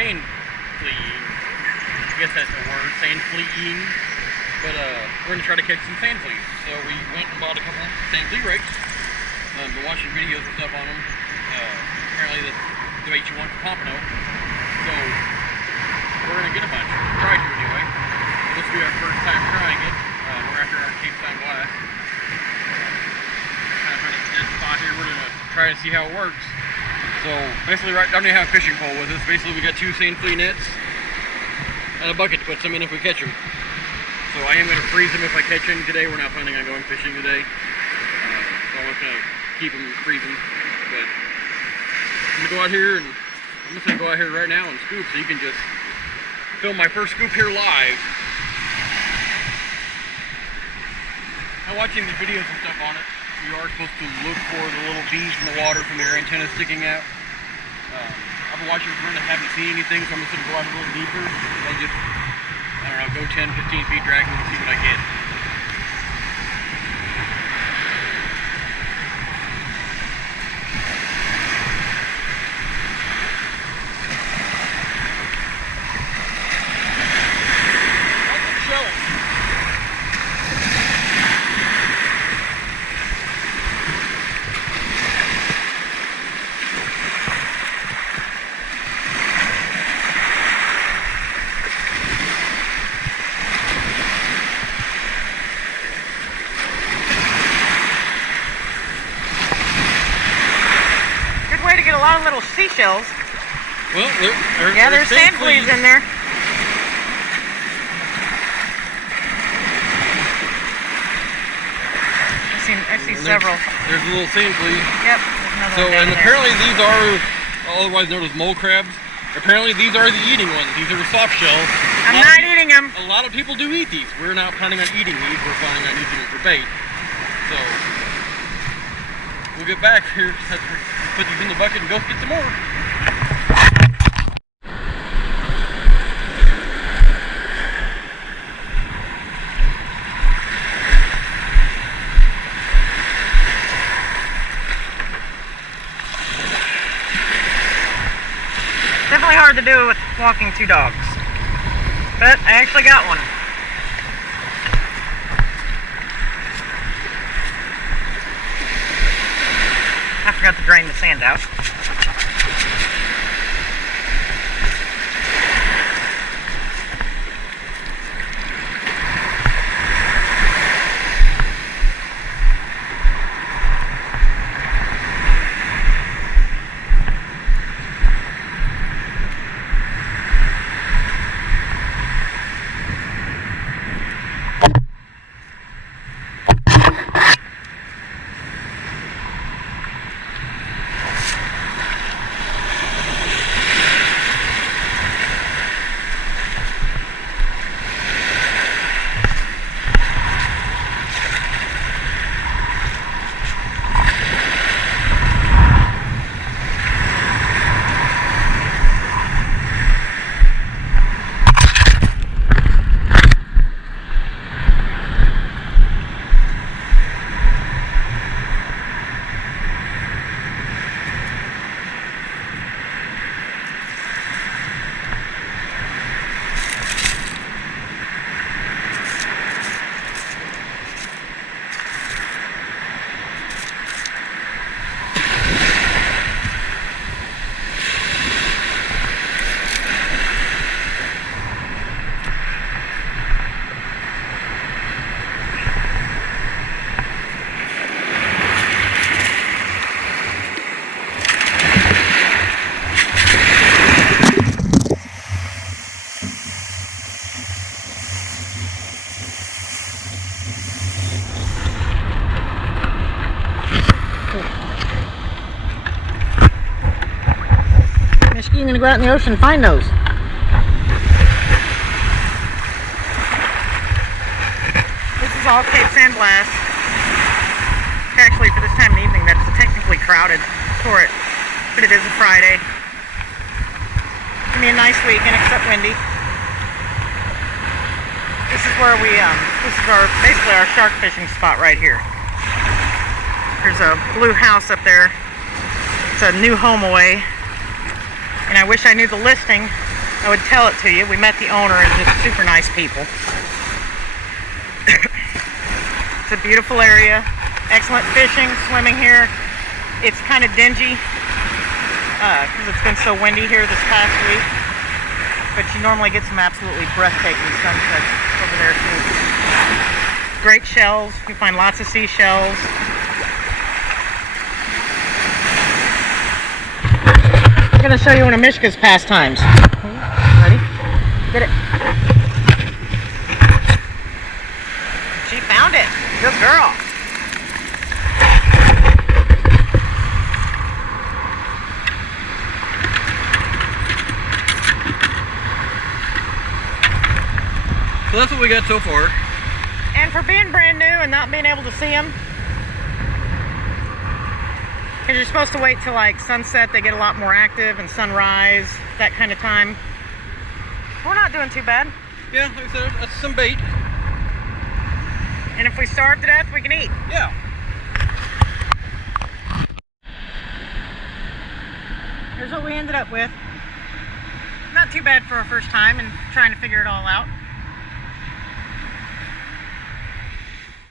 sand fleeing. I guess that's a word, sand fleeing. But we're gonna try to catch some sand fleas. So we went and bought a couple sand flea rigs. Been watching videos and stuff on them. Apparently that's the bait you want for pompano. So we're gonna get a bunch. Try to anyway. This will be our first time trying it. We're after our Cape Sand Glass. Kind of finding a dead spot here. We're gonna try to see how it works. So basically, I don't even have a fishing pole with us. Basically, we got 2 sand flea nets and a bucket to put some in if we catch them. So I am going to freeze them if I catch them today. We're not planning on going fishing today. So I'm just going to keep them freezing. But I'm going to go out here and I'm just going to go out here right now and scoop so you can just film my first scoop here live. Now watching the videos and stuff on it, you are supposed to look for the little beads in the water from their antennas sticking out. I've been watching them and haven't seen anything, so I'm just going to go out a little deeper and just, I don't know, go 10, 15 feet dragging and see what I get. A lot of little seashells. Well, there's sand fleas in there. I see several. There's a little sand flea. Yep. So, and apparently these are, otherwise known as mole crabs. Apparently these are the eating ones. These are the soft shells. I'm not eating them. A lot of people do eat these. We're not planning on eating these. We're planning on using them for bait. So we'll get back here. Put these in the bucket and go get some more. Definitely hard to do with walking 2 dogs, but I actually got one. I forgot to drain the sand out. You're going to go out in the ocean and find those. This is all Cape Sand Glass. Actually, for this time of evening, that's technically crowded for it, but it is a Friday. It's going to be a nice weekend, except windy. This is where this is basically our shark fishing spot right here. There's a blue house up there. It's a new home away. And I wish I knew the listing I would tell it to you. We met the owner and just super nice people. It's a beautiful area. Excellent fishing, swimming here. It's kind of dingy because it's been so windy here this past week. But you normally get some absolutely breathtaking sunsets over there too. Great shells. You find lots of seashells. I'm going to show you one of Mishka's pastimes. Ready? Get it. She found it. Good girl. So that's what we got so far. And for being brand new and not being able to see them, because you're supposed to wait till like sunset, they get a lot more active, and sunrise, that kind of time. We're not doing too bad. Yeah, like I said, that's some bait. And if we starve to death, we can eat. Yeah. Here's what we ended up with. Not too bad for our first time and trying to figure it all out.